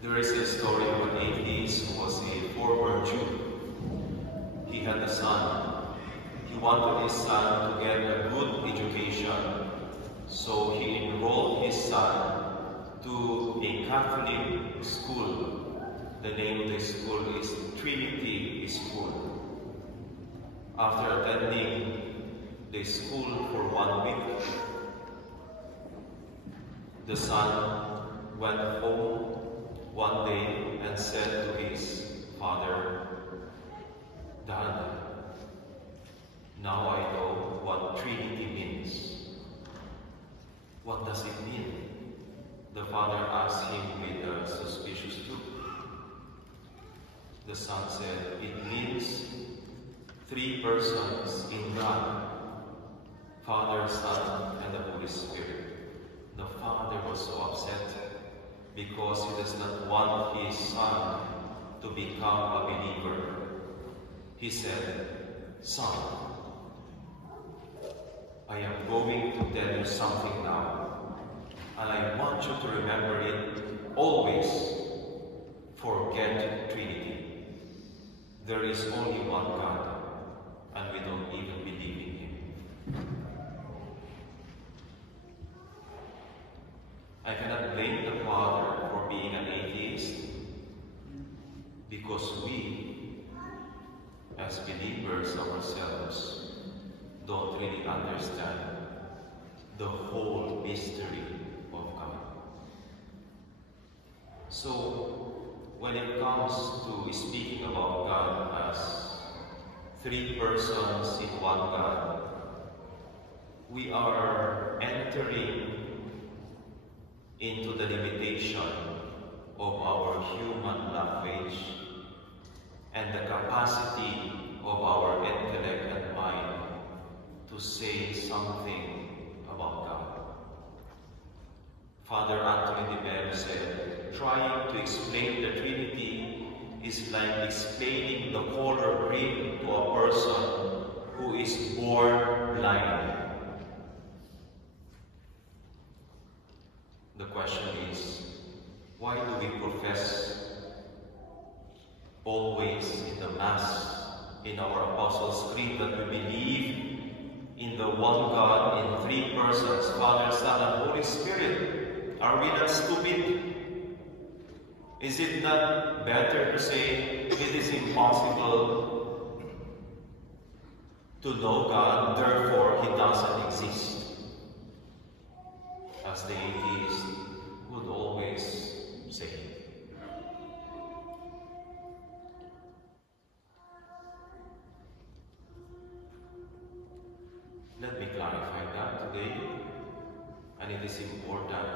There is a story of an atheist who was a former Jew. He had a son. He wanted his son to get a good education, so he enrolled his son to a Catholic school. The name of the school is Trinity School. After attending the school for 1 week, the son went home one day and said to his father, "Dad, now I know what Trinity means." "What does it mean?" the father asked him with a suspicious look. The son said, "It means 3 persons in God, Father, Son, and the Holy Spirit." The father was so upset because he does not want his son to become a believer. He said, "Son, I am going to tell you something now, and I want you to remember it always. Forget Trinity. There is only one God, and we don't even believe in Him." I cannot blame the father for being an atheist, because we, as believers ourselves, don't really understand the whole mystery of God. So, when it comes to speaking about God as 3 persons in one God, we are entering into the limitation of our human language and the capacity of our intellect and mind to say something about God. Father Anthony de Bell said, "Trying to explain the Trinity is like explaining the color green to a person who is born blind." The question is, why do we profess always in the Mass, in our Apostles' Creed, that we believe in the one God in 3 persons, Father, Son, and Holy Spirit? Are we not stupid? Is it not better to say it is impossible to know God, therefore He doesn't exist? As the atheist would always say. Let me clarify that today, and it is important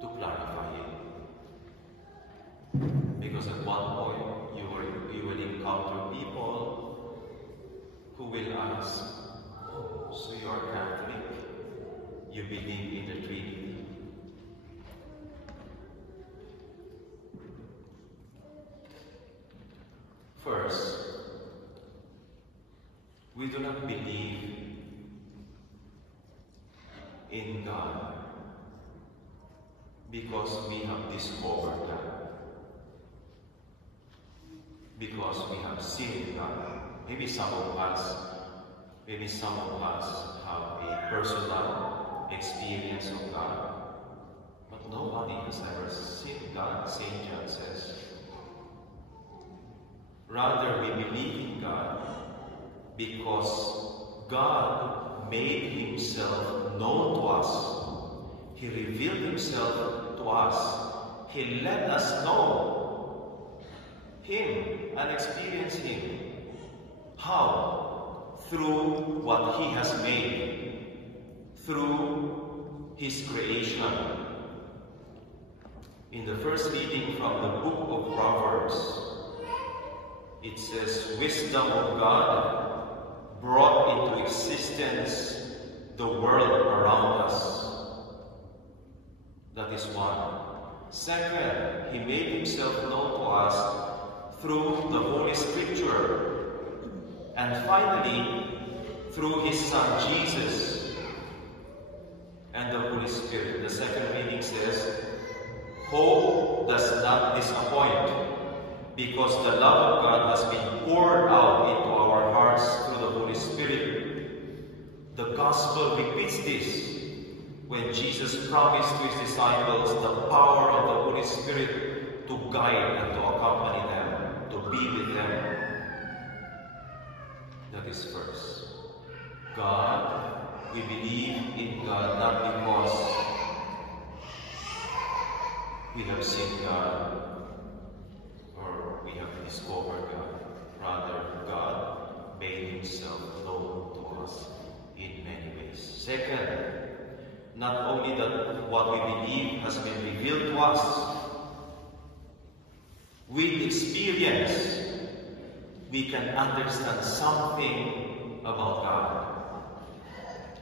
to clarify it. Because at one point you will encounter people who will ask, "Oh, so you are Catholic? You believe in the Trinity?" First, we do not believe in God because we have discovered God, because we have seen God. Maybe some of us have a personal experience of God, but nobody has ever seen God, St. John says. Rather, we believe in God because God made Himself known to us. He revealed Himself to us. He let us know Him and experience Him. How? Through what He has made, through His creation. In the first reading from the book of Proverbs, it says, "Wisdom of God brought into existence the world around us." That is one. Second, He made Himself known to us through the Holy Scripture. And finally, through His Son Jesus and the Holy Spirit. The second reading says, Hope does not disappoint, because the love of God has been poured out into our hearts through the Holy Spirit. The Gospel repeats this when Jesus promised to His disciples the power of the Holy Spirit to guide and to accompany them, to be with them. That is first. God, we believe in God not because we have seen God or we have discovered God. Rather, God made Himself known to us in many ways. Second, not only that what we believe has been revealed to us, with experience, we can understand something about God.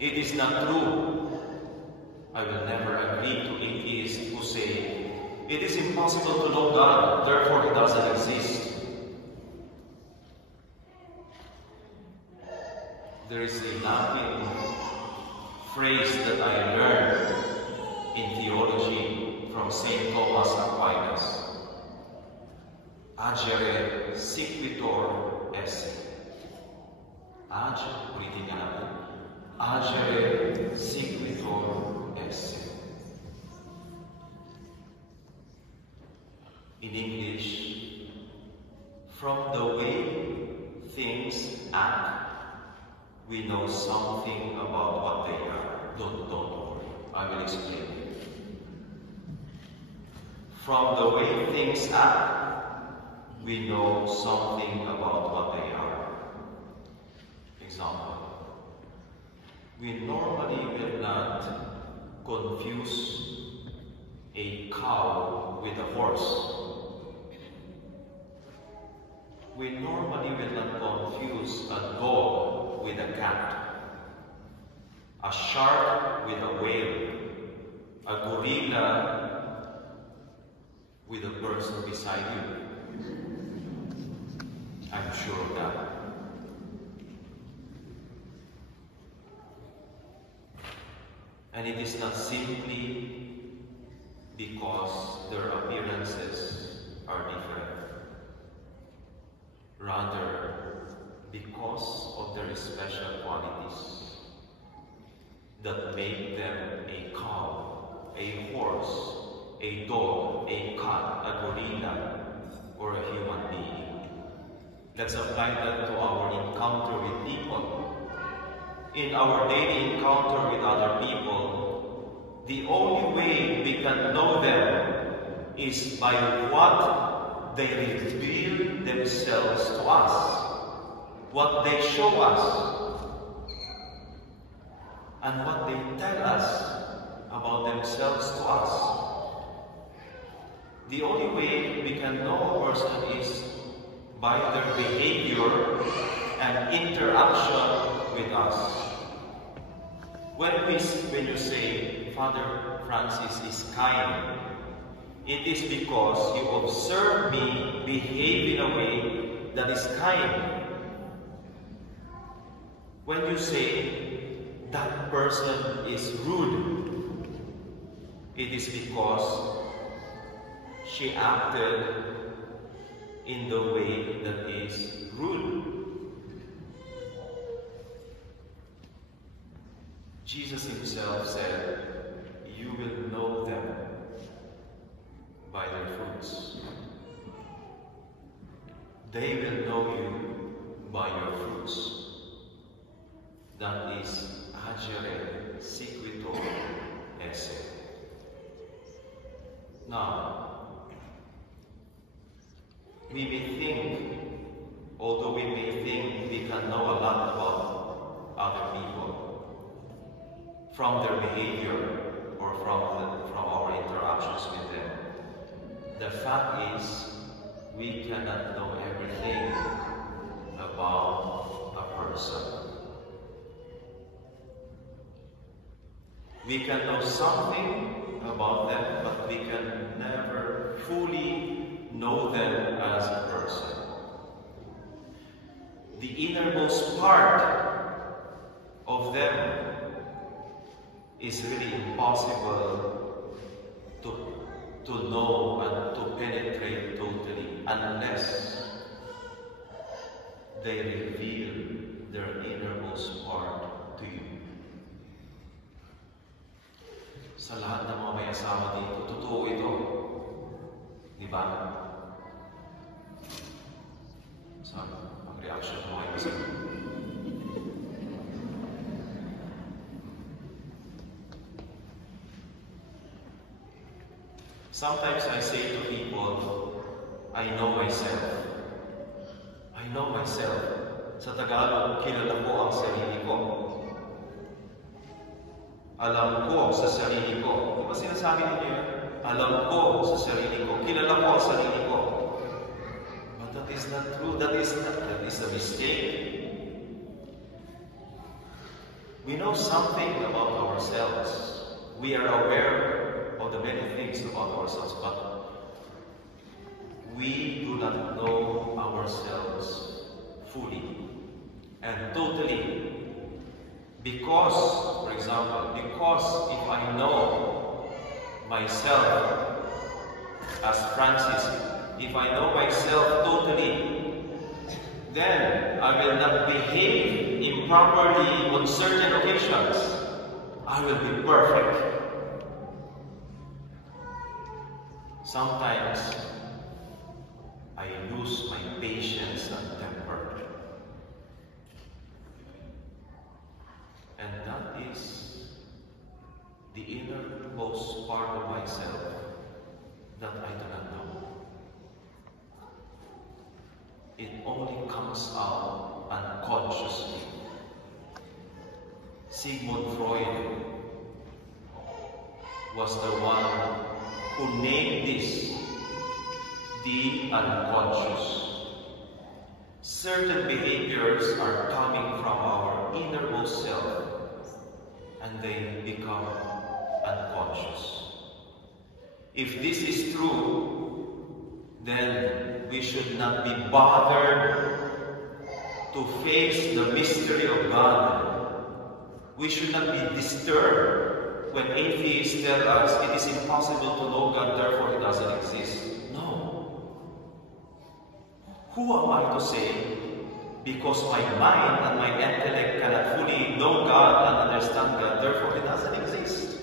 It is not true. I will never agree to atheists who say, it is impossible to know God, therefore He doesn't exist. There is a Latin phrase that I learned in theology from St. Thomas Aquinas. Agere sequitur esse. Agere sequitur esse. In English, from the way things act, we know something about what they are. Don't worry, I will explain it. From the way things act, we know something about what they are. Example, we normally will not confuse a cow with a horse. We normally will not confuse a dog with a cat, a shark with a whale, a gorilla with a person beside you. I'm sure of that. And it is not simply because their appearances are different. Rather, because of their special qualities that make them a cow, a horse, a dog, a cat, a gorilla, or a human being. Let's apply that to our encounter with people. In our daily encounter with other people, the only way we can know them is by what they reveal themselves to us, what they show us, and what they tell us about themselves to us. The only way we can know a person is by their behavior and interaction with us. When you say, Father Francis is kind, it is because you observe me behave in a way that is kind. When you say, that person is rude, it is because she acted in the way that is rude. Jesus Himself said, you will know them by their fruits. They will know you by your fruits. That is agere sequitur esse. Now, we may think, although we may think we can know a lot about other people from their behavior or from our interactions with them, the fact is we cannot know everything about a person. We can know something about them, but we can never fully know them as a person. The innermost part of them is really impossible to to know and to penetrate totally unless they reveal their innermost part to you. Sa lahat ng mga may asawa dito, totoo ito. Di ba? Sorry, ang reaction mo ay kasi. Sometimes I say to people, I know myself. I know myself. Sa Tagalog, kilala ko ang sarili ko. Alam ko sa sarili ko. Di ba sinasabi ninyo yan? Alam ko sa sarili ko. Kilala ko ang sarili ko. But that is not true. That is a mistake. We know something about ourselves. We are aware of the many things about ourselves, but we do not know ourselves fully and totally. Because, for example, if I know myself as Francis, if I know myself totally, then I will not behave improperly on certain occasions. I will be perfect. Sometimes I lose my patience and temper. And that is the innermost part of myself that I do not know. It only comes out unconsciously. Sigmund Freud was the one who named this the unconscious. Certain behaviors are coming from our innermost self and they become unconscious. If this is true, then we should not be bothered to face the mystery of God. We should not be disturbed when atheists tell us it is impossible to know God, therefore He doesn't exist. No. Who am I to say, because my mind and my intellect cannot fully know God and understand God, therefore He doesn't exist?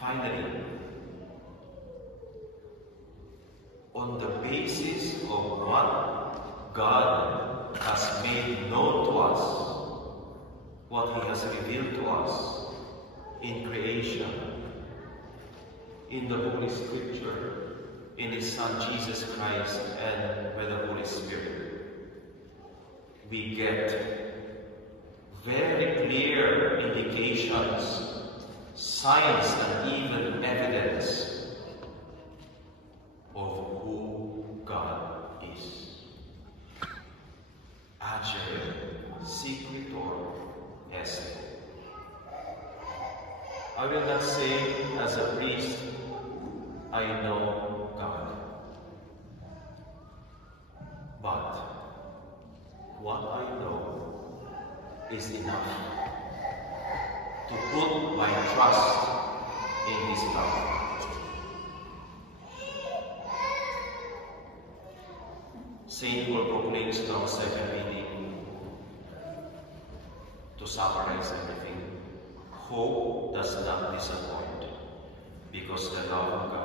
Finally, on the basis of what God has made known to us, what He has revealed to us in creation, in the Holy Scripture, in His Son Jesus Christ, and by the Holy Spirit, we get very clear indications, signs, and even evidence of who God is. Agere, Sequitur, Est. I will not say as a priest, I know God. But what I know is enough to put my trust in His love. St. Paul proclaims in our second reading, to summarize everything, hope does not disappoint, because the love of God